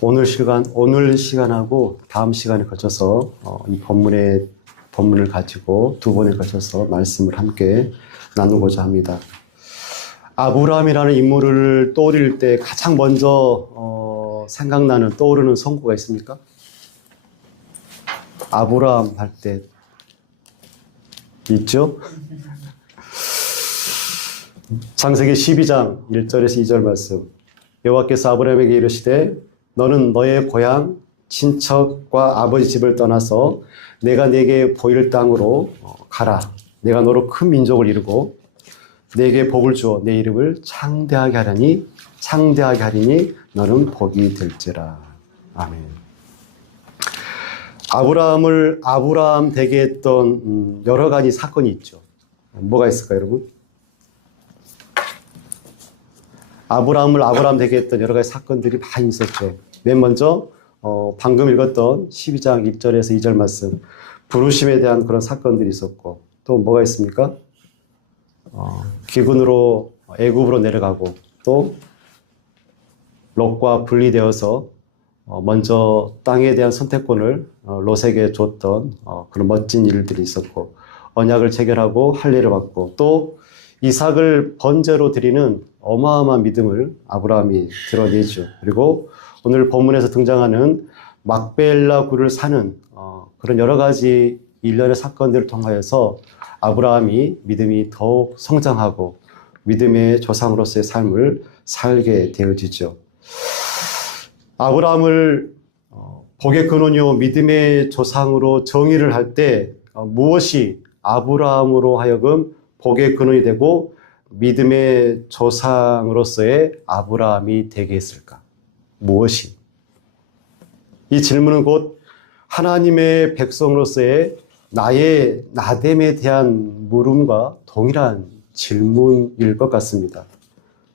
오늘 시간하고 다음 시간에 거쳐서 이 본문을 가지고 두 번에 걸쳐서 말씀을 함께 나누고자 합니다. 아브라함이라는 인물을 떠올릴 때 가장 먼저 떠오르는 성구가 있습니까? 아브라함 할 때 있죠? 창세기 12장 1절에서 2절 말씀. 여호와께서 아브라함에게 이르시되 너는 너의 고향 친척과 아버지 집을 떠나서 내가 내게 보일 땅으로 가라. 내가 너로 큰 민족을 이루고 내게 복을 주어 내 이름을 창대하게 하리니 너는 복이 될지라. 아멘. 아브라함을 아브라함 되게 했던 여러 가지 사건이 있죠. 뭐가 있을까요, 여러분? 아브라함을 아브라함 되게 했던 여러 가지 사건들이 많이 있었죠. 맨 먼저 방금 읽었던 12장 1절에서 2절 말씀, 부르심에 대한 그런 사건들이 있었고, 또 뭐가 있습니까? 기근으로 애굽으로 내려가고, 또 롯과 분리되어서 먼저 땅에 대한 선택권을 롯에게 줬던 그런 멋진 일들이 있었고, 언약을 체결하고 할례를 받고, 또 이삭을 번제로 드리는 어마어마한 믿음을 아브라함이 드러내죠. 그리고 오늘 본문에서 등장하는 막벨라 굴을 사는 그런 여러 가지 일련의 사건들을 통하여서 아브라함이 믿음이 더욱 성장하고 믿음의 조상으로서의 삶을 살게 되어지죠. 아브라함을 복의 근원이요 믿음의 조상으로 정의를 할 때 무엇이 아브라함으로 하여금 복의 근원이 되고 믿음의 조상으로서의 아브라함이 되게 했을까? 무엇이? 이 질문은 곧 하나님의 백성으로서의 나의 나됨에 대한 물음과 동일한 질문일 것 같습니다.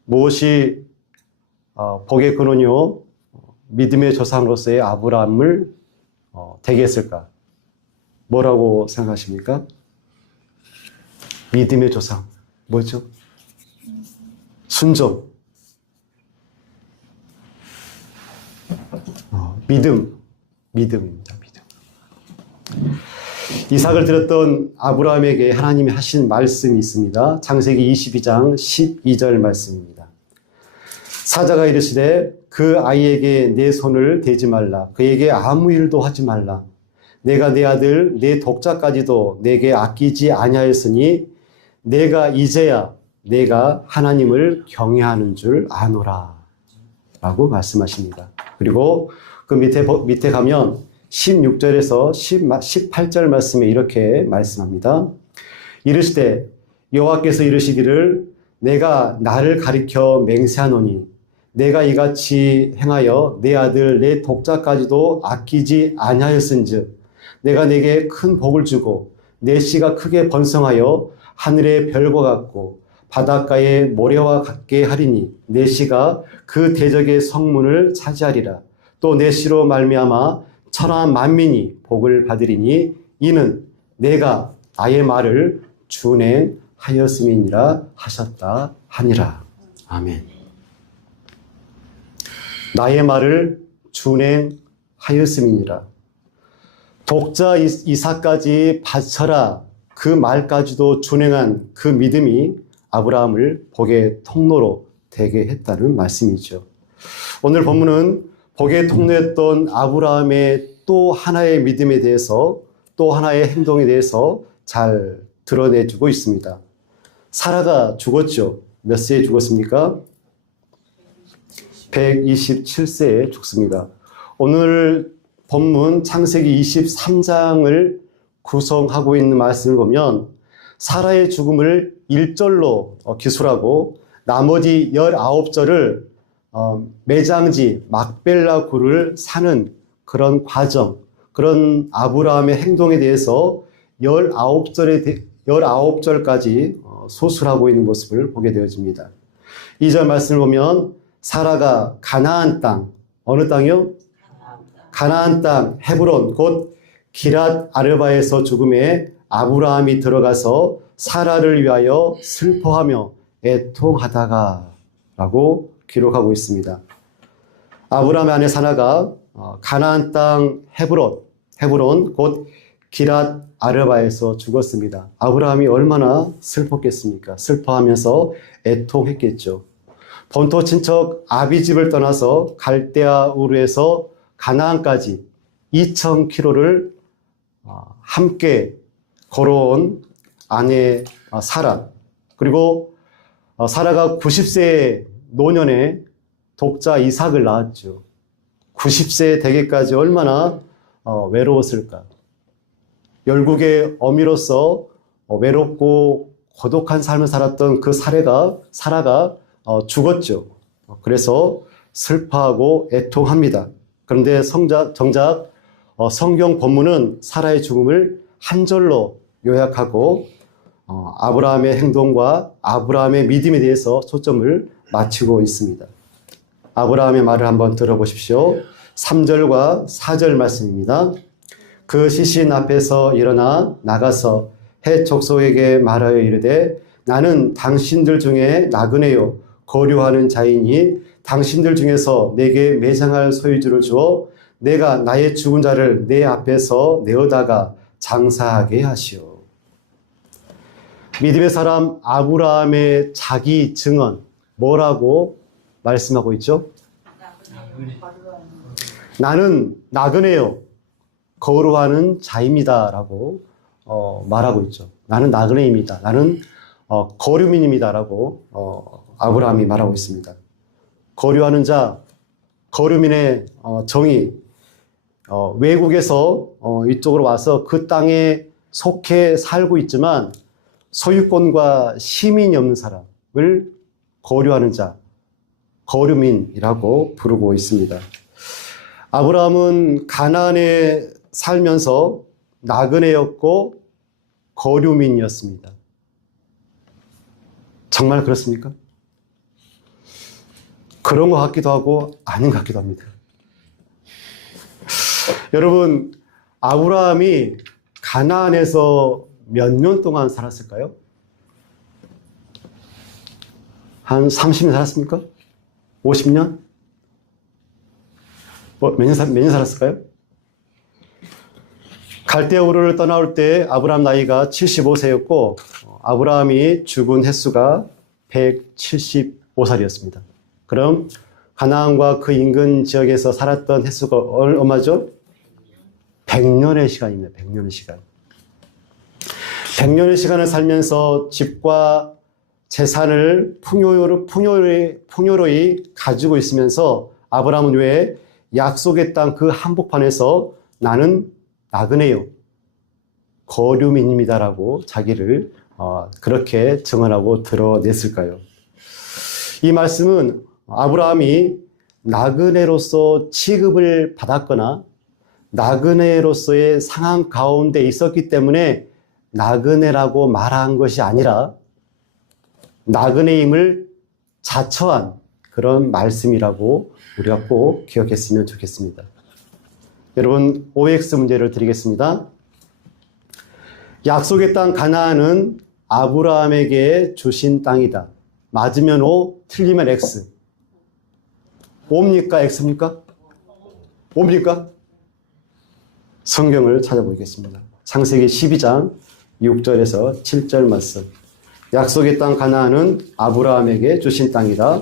무엇이 복의 근원이요 믿음의 조상으로서의 아브라함을 되게 했을까? 뭐라고 생각하십니까? 믿음의 조상. 뭐죠? 순종. 믿음입니다. 믿음. 이삭을 드렸던 아브라함에게 하나님이 하신 말씀이 있습니다. 창세기 22장 12절 말씀입니다. 사자가 이르시되 그 아이에게 내 손을 대지 말라. 그에게 아무 일도 하지 말라. 내가 내 아들 내 독자까지도 내게 아끼지 아니하였으니 내가 이제야 내가 하나님을 경외하는 줄 아노라 라고 말씀하십니다. 그리고 그 밑에 가면 16절에서 18절 말씀에 이렇게 말씀합니다. 이르시되 여호와께서 이르시기를 내가 나를 가리켜 맹세하노니 내가 이같이 행하여 내 아들 내 독자까지도 아끼지 아니하였은즉 내가 내게 큰 복을 주고 내 씨가 크게 번성하여 하늘의 별과 같고 바닷가의 모래와 같게 하리니 내 씨가 그 대적의 성문을 차지하리라. 또 내 씨로 말미암아 천하 만민이 복을 받으리니 이는 내가 나의 말을 준행하였음이니라 하셨다 하니라. 아멘. 나의 말을 준행하였음이니라. 독자 이삭까지 바쳐라. 그 말까지도 준행한 그 믿음이 아브라함을 복의 통로로 되게 했다는 말씀이죠. 오늘 본문은 복의 통로였던 아브라함의 또 하나의 믿음에 대해서 또 하나의 행동에 대해서 잘 드러내주고 있습니다. 사라가 죽었죠. 몇 세에 죽었습니까? 127세에 죽습니다. 오늘 본문 창세기 23장을 구성하고 있는 말씀을 보면 사라의 죽음을 1절로 기술하고 나머지 19절을 매장지 막벨라 굴을 사는 그런 과정, 그런 아브라함의 행동에 대해서 19절까지 소술하고 있는 모습을 보게 되어집니다. 2절 말씀을 보면 사라가 가나안 땅, 어느 땅이요? 가나안 땅 헤브론 곧 기랏 아르바에서 죽음에 아브라함이 들어가서 사라를 위하여 슬퍼하며 애통하다가 라고 기록하고 있습니다. 아브라함의 아내 사라가 가나안 땅 헤브론 곧 기랏 아르바에서 죽었습니다. 아브라함이 얼마나 슬펐겠습니까? 슬퍼하면서 애통했겠죠. 본토 친척 아비집을 떠나서 갈대아 우르에서 가나안까지 2,000km를 함께 걸어온 아내 사라, 그리고 사라가 90세 노년에 독자 이삭을 낳았죠. 90세 되기까지 얼마나 외로웠을까. 열국의 어미로서 외롭고 고독한 삶을 살았던 그 사라가 죽었죠. 그래서 슬퍼하고 애통합니다. 그런데 정작 성경 본문은 사라의 죽음을 한 절로 요약하고 아브라함의 행동과 아브라함의 믿음에 대해서 초점을 맞추고 있습니다. 아브라함의 말을 한번 들어보십시오. 3절과 4절 말씀입니다. 그 시신 앞에서 일어나 나가서 헷 족속에게 말하여 이르되 나는 당신들 중에 나그네요 거류하는 자이니 당신들 중에서 내게 매장할 소유주를 주어 내가 나의 죽은 자를 내 앞에서 내어다가 장사하게 하시오. 믿음의 사람 아브라함의 자기 증언 뭐라고 말씀하고 있죠? 나는 나그네요 거류하는 자입니다 라고 말하고 있죠. 나는 나그네입니다. 나는 거류민입니다 라고 아브라함이 말하고 있습니다. 거류하는 자, 거류민의 정의, 외국에서 이쪽으로 와서 그 땅에 속해 살고 있지만 소유권과 시민이 없는 사람을 거류하는 자, 거류민이라고 부르고 있습니다. 아브라함은 가나안에 살면서 나그네였고 거류민이었습니다. 정말 그렇습니까? 그런 것 같기도 하고 아닌 것 같기도 합니다. 여러분, 아브라함이 가나안에서 몇 년 동안 살았을까요? 한 30년 살았습니까? 50년? 몇 년 살았을까요? 갈대아 우르를 떠나올 때 아브라함 나이가 75세였고 아브라함이 죽은 횟수가 175살이었습니다. 그럼 가나안과 그 인근 지역에서 살았던 횟수가 얼마죠? 100년의 시간입니다. 100년의 시간. 100년의 시간을 살면서 집과 재산을 풍요로이 가지고 있으면서 아브라함은 왜 약속의 땅 그 한복판에서 나는 나그네요 거류민입니다라고 자기를 그렇게 증언하고 드러냈을까요? 이 말씀은 아브라함이 나그네로서 취급을 받았거나 나그네로서의 상황 가운데 있었기 때문에 나그네라고 말한 것이 아니라 나그네임을 자처한 그런 말씀이라고 우리가 꼭 기억했으면 좋겠습니다. 여러분, OX 문제를 드리겠습니다. 약속의 땅 가나안은 아브라함에게 주신 땅이다. 맞으면 O, 틀리면 X. O입니까? X입니까? O입니까? 성경을 찾아보겠습니다. 창세기 12장 6절에서 7절 말씀. 약속의 땅 가나안은 아브라함에게 주신 땅이다.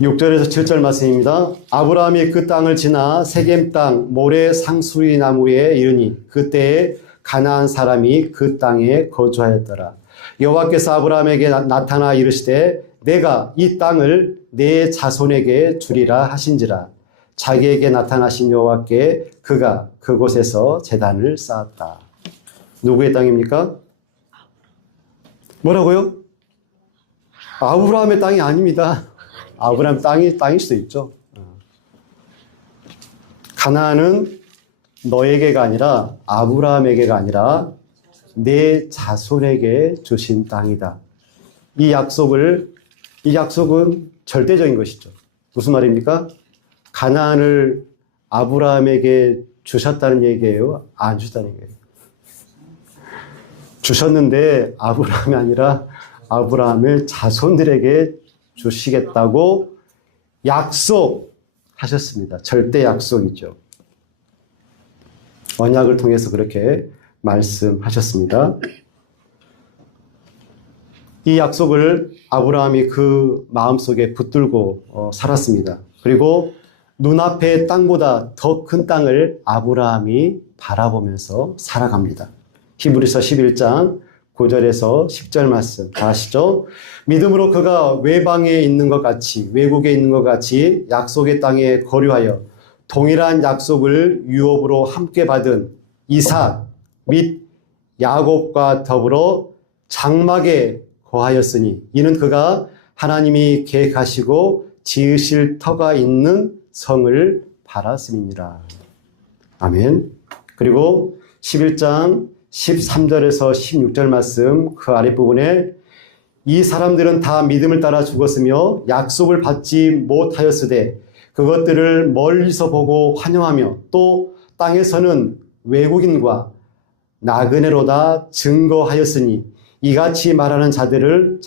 6절에서 7절 말씀입니다. 아브라함이 그 땅을 지나 세겜 땅 모래 상수리 나무에 이르니 그때에 가나안 사람이 그 땅에 거주하였더라. 여호와께서 아브라함에게 나타나 이르시되 내가 이 땅을 내 자손에게 주리라 하신지라. 자기에게 나타나신 여호와께 그가 그곳에서 제단을 쌓았다. 누구의 땅입니까? 뭐라고요? 아브라함의 땅이 아닙니다. 아브라함 땅일 수도 있죠. 가나안은 너에게가 아니라 아브라함에게가 아니라 내 자손에게 주신 땅이다. 이 약속은 절대적인 것이죠. 무슨 말입니까? 가나안을 아브라함에게 주셨다는 얘기예요? 안 주셨다는 얘기예요? 주셨는데 아브라함이 아니라 아브라함의 자손들에게 주시겠다고 약속하셨습니다. 절대 약속이죠. 언약을 통해서 그렇게 말씀하셨습니다. 이 약속을 아브라함이 그 마음속에 붙들고 살았습니다. 그리고 눈앞의 땅보다 더 큰 땅을 아브라함이 바라보면서 살아갑니다. 히브리서 11장 9절에서 10절 말씀 다 아시죠? 믿음으로 그가 외방에 있는 것 같이, 외국에 있는 것 같이 약속의 땅에 거류하여 동일한 약속을 유업으로 함께 받은 이삭 및 야곱과 더불어 장막에 거하였으니 이는 그가 하나님이 계획하시고 지으실 터가 있는 성을 바랐음이니라. 아멘. 그리고 11장 13절에서 16절 말씀 그 아랫부분에 이 사람들은 다 믿음을 따라 죽었으며 약속을 받지 못하였으되 그것들을 멀리서 보고 환영하며 또 땅에서는 외국인과 나그네로다 증거하였으니 이같이 말하는 자들은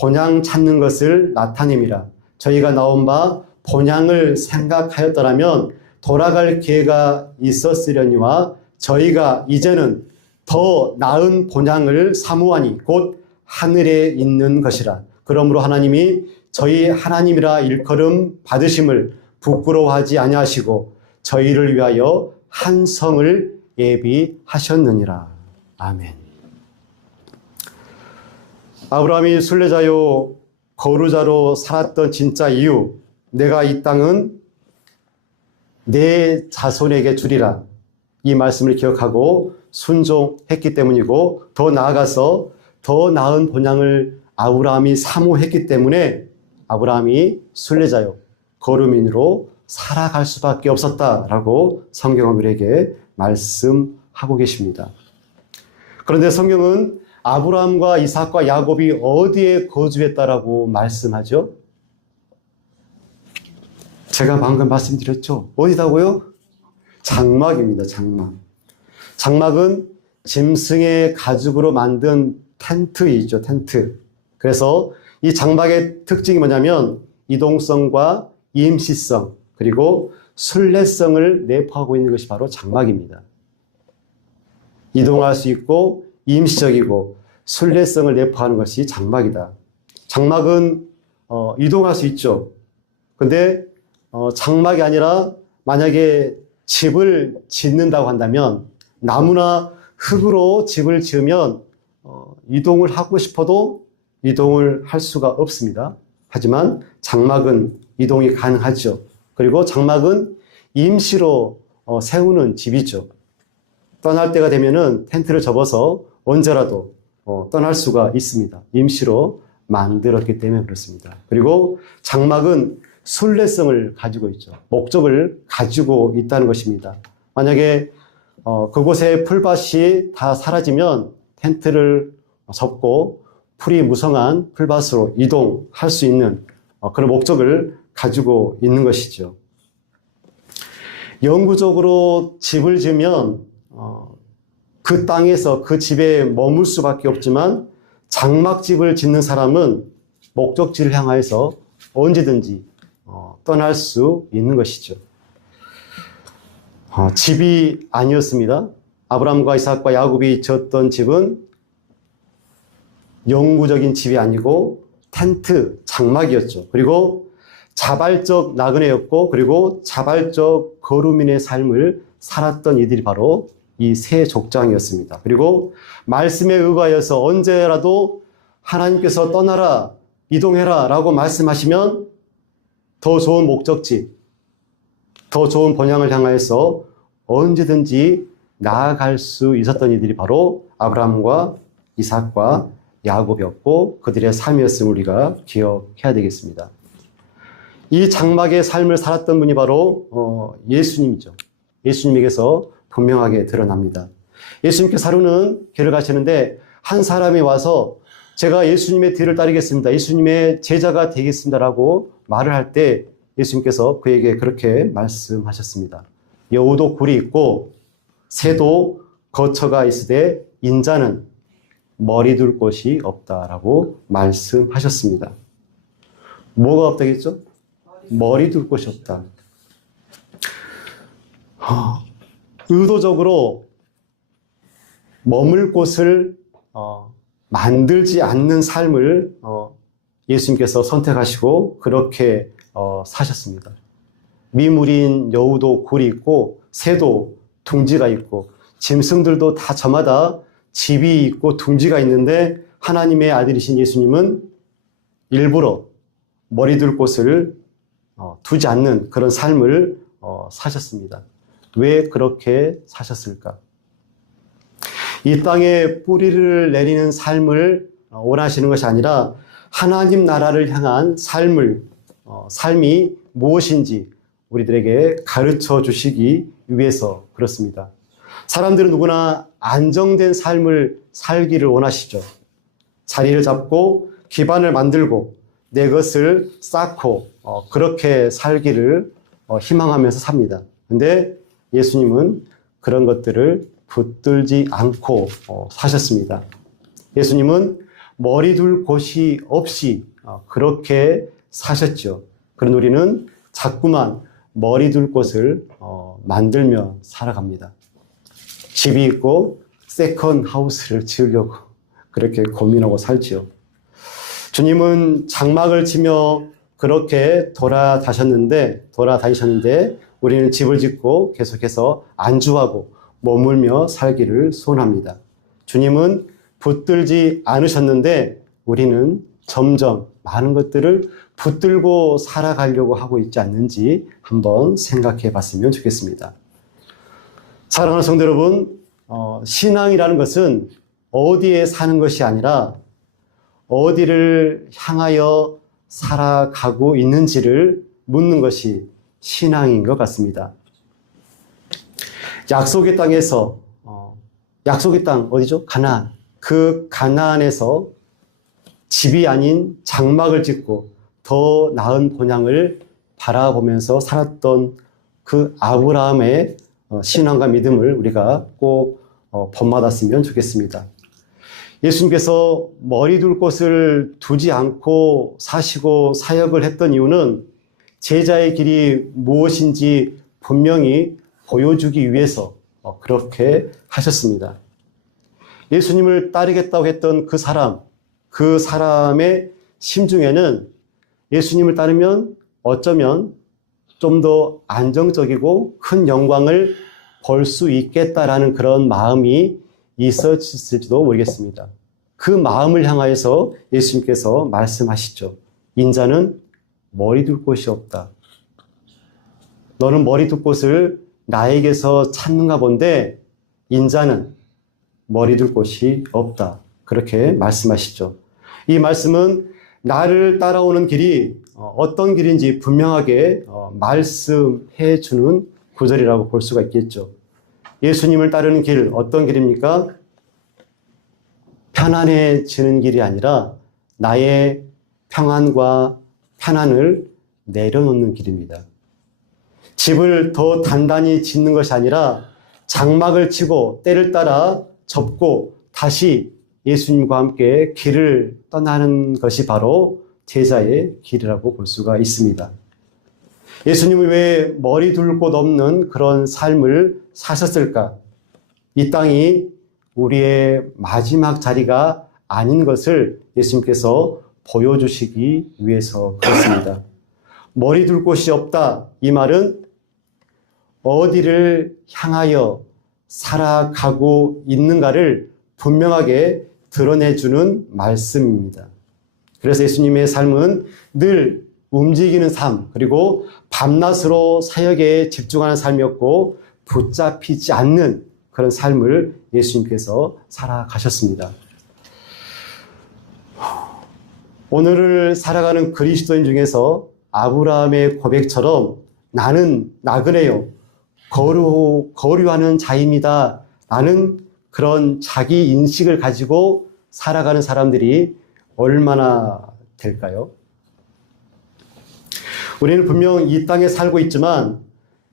본향 찾는 것을 나타냅니다. 저희가 나온 바 본향을 생각하였더라면 돌아갈 기회가 있었으려니와 저희가 이제는 더 나은 본향을 사모하니 곧 하늘에 있는 것이라. 그러므로 하나님이 저희 하나님이라 일컬음 받으심을 부끄러워하지 아니하시고 저희를 위하여 한 성을 예비하셨느니라. 아멘. 아브라함이 순례자요 거루자로 살았던 진짜 이유, 내가 이 땅은 내 자손에게 주리라. 이 말씀을 기억하고 순종했기 때문이고 더 나아가서 더 나은 본향을 아브라함이 사모했기 때문에 아브라함이 순례자요 거루민으로 살아갈 수밖에 없었다라고 성경은 우리에게 말씀하고 계십니다. 그런데 성경은 아브라함과 이삭과 야곱이 어디에 거주했다라고 말씀하죠? 제가 방금 말씀드렸죠. 어디다고요? 장막입니다. 장막. 장막은 짐승의 가죽으로 만든 텐트이죠. 텐트. 그래서 이 장막의 특징이 뭐냐면 이동성과 임시성 그리고 순례성을 내포하고 있는 것이 바로 장막입니다. 이동할 수 있고 임시적이고 순례성을 내포하는 것이 장막이다. 장막은 이동할 수 있죠. 근데 장막이 아니라 만약에 집을 짓는다고 한다면 나무나 흙으로 집을 지으면 이동을 하고 싶어도 이동을 할 수가 없습니다. 하지만 장막은 이동이 가능하죠. 그리고 장막은 임시로 세우는 집이죠. 떠날 때가 되면은 텐트를 접어서 언제라도 떠날 수가 있습니다. 임시로 만들었기 때문에 그렇습니다. 그리고 장막은 순례성을 가지고 있죠. 목적을 가지고 있다는 것입니다. 만약에 그곳에 풀밭이 다 사라지면 텐트를 접고 풀이 무성한 풀밭으로 이동할 수 있는 그런 목적을 가지고 있는 것이죠. 영구적으로 집을 지으면 그 땅에서 그 집에 머물 수밖에 없지만 장막집을 짓는 사람은 목적지를 향하여서 언제든지 떠날 수 있는 것이죠. 집이 아니었습니다. 아브라함과 이삭과 야곱이 지었던 집은 영구적인 집이 아니고 텐트, 장막이었죠. 그리고 자발적 나그네였고 그리고 자발적 거루민의 삶을 살았던 이들이 바로 이 세 족장이었습니다. 그리고 말씀에 의거하여서 언제라도 하나님께서 떠나라, 이동해라 라고 말씀하시면 더 좋은 목적지, 더 좋은 본향을 향하여서 언제든지 나아갈 수 있었던 이들이 바로 아브라함과 이삭과 야곱이었고 그들의 삶이었음을 우리가 기억해야 되겠습니다. 이 장막의 삶을 살았던 분이 바로 예수님이죠. 예수님에게서 분명하게 드러납니다. 예수님께서 하루는 길을 가시는데 한 사람이 와서 제가 예수님의 뒤를 따르겠습니다. 예수님의 제자가 되겠습니다라고 말을 할 때 예수님께서 그에게 그렇게 말씀하셨습니다. 여우도 굴이 있고 새도 거처가 있으되 인자는 머리 둘 곳이 없다라고 말씀하셨습니다. 뭐가 없다겠죠? 머리 둘 곳이 없다. 의도적으로 머물 곳을 만들지 않는 삶을 예수님께서 선택하시고 그렇게 사셨습니다. 미물인 여우도 굴이 있고 새도 둥지가 있고 짐승들도 다 저마다 집이 있고 둥지가 있는데 하나님의 아들이신 예수님은 일부러 머리 둘 곳을 두지 않는 그런 삶을 사셨습니다. 왜 그렇게 사셨을까? 이 땅에 뿌리를 내리는 삶을 원하시는 것이 아니라 하나님 나라를 향한 삶이 무엇인지 우리들에게 가르쳐 주시기 위해서 그렇습니다. 사람들은 누구나 안정된 삶을 살기를 원하시죠. 자리를 잡고 기반을 만들고 내 것을 쌓고 그렇게 살기를 희망하면서 삽니다. 근데 예수님은 그런 것들을 붙들지 않고 사셨습니다. 예수님은 머리 둘 곳이 없이 그렇게 사셨죠. 그런 우리는 자꾸만 머리 둘 곳을 만들며 살아갑니다. 집이 있고 세컨 하우스를 지으려고 그렇게 고민하고 살지요. 주님은 장막을 치며 그렇게 돌아다니셨는데 우리는 집을 짓고 계속해서 안주하고 머물며 살기를 소원합니다. 주님은 붙들지 않으셨는데 우리는 점점 많은 것들을 붙들고 살아가려고 하고 있지 않는지 한번 생각해 봤으면 좋겠습니다. 사랑하는 성도 여러분, 신앙이라는 것은 어디에 사는 것이 아니라 어디를 향하여 살아가고 있는지를 묻는 것이 신앙인 것 같습니다. 약속의 땅에서 약속의 땅 어디죠? 가나안. 그 가나안에서 집이 아닌 장막을 짓고 더 나은 본향을 바라보면서 살았던 그 아브라함의 신앙과 믿음을 우리가 꼭 본받았으면 좋겠습니다. 예수님께서 머리 둘 곳을 두지 않고 사시고 사역을 했던 이유는 제자의 길이 무엇인지 분명히 보여주기 위해서 그렇게 하셨습니다. 예수님을 따르겠다고 했던 그 사람의 심중에는 예수님을 따르면 어쩌면 좀 더 안정적이고 큰 영광을 볼 수 있겠다라는 그런 마음이 있었을지도 모르겠습니다. 그 마음을 향하여서 예수님께서 말씀하시죠. 인자는 머리 둘 곳이 없다. 너는 머리 둘 곳을 나에게서 찾는가 본데 인자는 머리 둘 곳이 없다. 그렇게 말씀하시죠. 이 말씀은 나를 따라오는 길이 어떤 길인지 분명하게 말씀해 주는 구절이라고 볼 수가 있겠죠. 예수님을 따르는 길, 어떤 길입니까? 편안해지는 길이 아니라 나의 평안과 편안을 내려놓는 길입니다. 집을 더 단단히 짓는 것이 아니라 장막을 치고 때를 따라 접고 다시 예수님과 함께 길을 떠나는 것이 바로 제자의 길이라고 볼 수가 있습니다. 예수님은 왜 머리 둘 곳 없는 그런 삶을 사셨을까? 이 땅이 우리의 마지막 자리가 아닌 것을 예수님께서 보여주시기 위해서 그렇습니다. 머리 둘 곳이 없다. 이 말은 어디를 향하여 살아가고 있는가를 분명하게 드러내주는 말씀입니다. 그래서 예수님의 삶은 늘 움직이는 삶, 그리고 밤낮으로 사역에 집중하는 삶이었고 붙잡히지 않는 그런 삶을 예수님께서 살아가셨습니다. 오늘을 살아가는 그리스도인 중에서 아브라함의 고백처럼 나는 나그네요, 거류하는 자입니다. 라는 그런 자기 인식을 가지고 살아가는 사람들이 얼마나 될까요? 우리는 분명 이 땅에 살고 있지만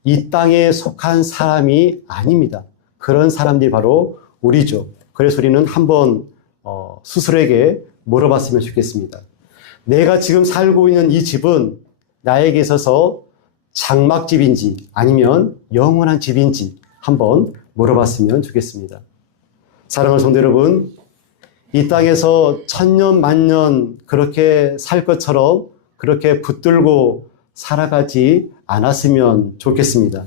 이 땅에 속한 사람이 아닙니다. 그런 사람들이 바로 우리죠. 그래서 우리는 한번 스스로에게 물어봤으면 좋겠습니다. 내가 지금 살고 있는 이 집은 나에게 있어서 장막집인지 아니면 영원한 집인지 한번 물어봤으면 좋겠습니다. 사랑하는 성도 여러분, 이 땅에서 천년 만년 그렇게 살 것처럼 그렇게 붙들고 살아가지 않았으면 좋겠습니다.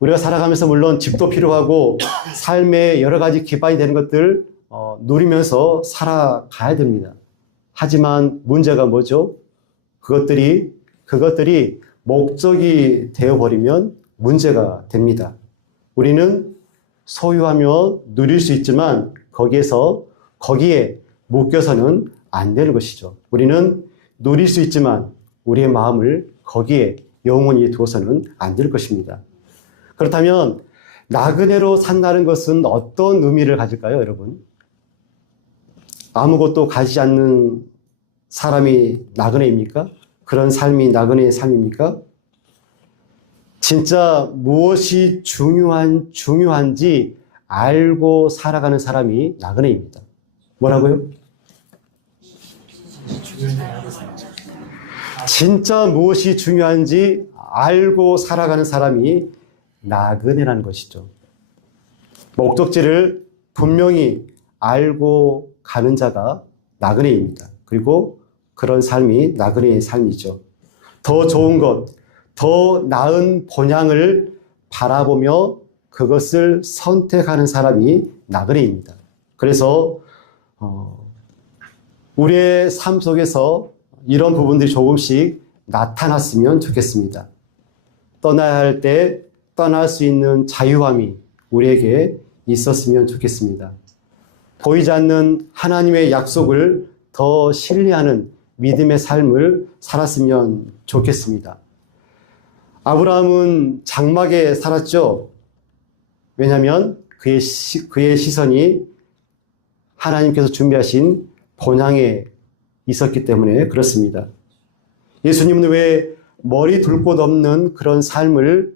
우리가 살아가면서 물론 집도 필요하고 삶의 여러 가지 기반이 되는 것들 누리면서 살아가야 됩니다. 하지만 문제가 뭐죠? 그것들이 목적이 되어버리면 문제가 됩니다. 우리는 소유하며 누릴 수 있지만 거기에 묶여서는 안 되는 것이죠. 우리는 누릴 수 있지만 우리의 마음을 거기에 영원히 두어서는 안 될 것입니다. 그렇다면 나그네로 산다는 것은 어떤 의미를 가질까요, 여러분? 아무것도 가지지 않는 사람이 나그네입니까? 그런 삶이 나그네의 삶입니까? 진짜 무엇이 중요한지 알고 살아가는 사람이 나그네입니다. 뭐라고요? 진짜 무엇이 중요한지 알고 살아가는 사람이 나그네라는 것이죠. 목적지를 분명히 알고 가는 자가 나그네입니다. 그리고 그런 삶이 나그네의 삶이죠. 더 좋은 것, 더 나은 본향을 바라보며 그것을 선택하는 사람이 나그네입니다. 그래서 우리의 삶 속에서 이런 부분들이 조금씩 나타났으면 좋겠습니다. 떠나야 할 때 떠날 수 있는 자유함이 우리에게 있었으면 좋겠습니다. 보이지 않는 하나님의 약속을 더 신뢰하는 믿음의 삶을 살았으면 좋겠습니다. 아브라함은 장막에 살았죠. 왜냐하면 그의 시선이 하나님께서 준비하신 본향에 있었기 때문에 그렇습니다. 예수님은 왜 머리 둘 곳 없는 그런 삶을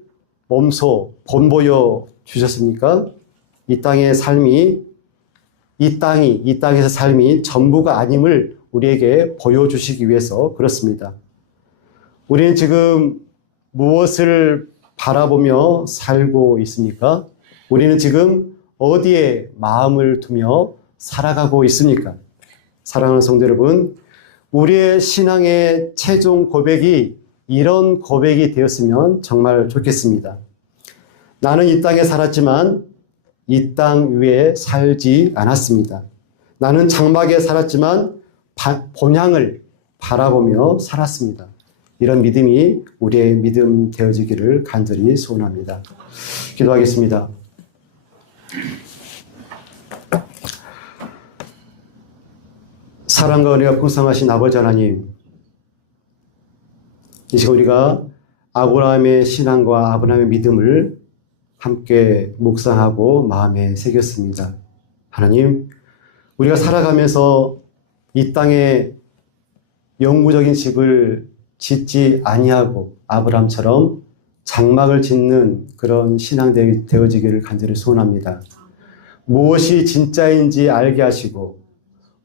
몸소 본보여 주셨습니까? 이 땅에서 삶이 전부가 아님을 우리에게 보여주시기 위해서 그렇습니다. 우리는 지금 무엇을 바라보며 살고 있습니까? 우리는 지금 어디에 마음을 두며 살아가고 있습니까? 사랑하는 성도 여러분, 우리의 신앙의 최종 고백이 이런 고백이 되었으면 정말 좋겠습니다. 나는 이 땅에 살았지만 이 땅 위에 살지 않았습니다. 나는 장막에 살았지만 본향을 바라보며 살았습니다. 이런 믿음이 우리의 믿음 되어지기를 간절히 소원합니다. 기도하겠습니다. 사랑과 은혜가 풍성하신 아버지 하나님, 이 시간 우리가 아브라함의 신앙과 아브라함의 믿음을 함께 묵상하고 마음에 새겼습니다. 하나님, 우리가 살아가면서 이 땅에 영구적인 집을 짓지 아니하고 아브라함처럼 장막을 짓는 그런 신앙 되어지기를 간절히 소원합니다. 무엇이 진짜인지 알게 하시고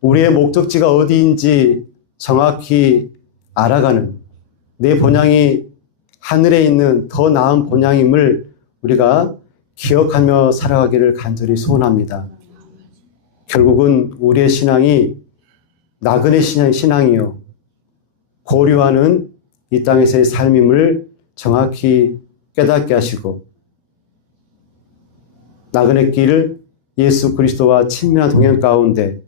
우리의 목적지가 어디인지 정확히 알아가는 내 본향이 하늘에 있는 더 나은 본향임을 우리가 기억하며 살아가기를 간절히 소원합니다. 결국은 우리의 신앙이 나그네 신앙이요, 고려하는 이 땅에서의 삶임을 정확히 깨닫게 하시고 나그네 길 예수 그리스도와 친밀한 동행 가운데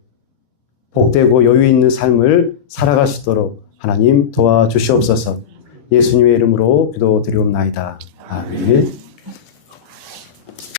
복되고 여유 있는 삶을 살아갈 수 있도록 하나님 도와주시옵소서. 예수님의 이름으로 기도드리옵나이다. 아멘.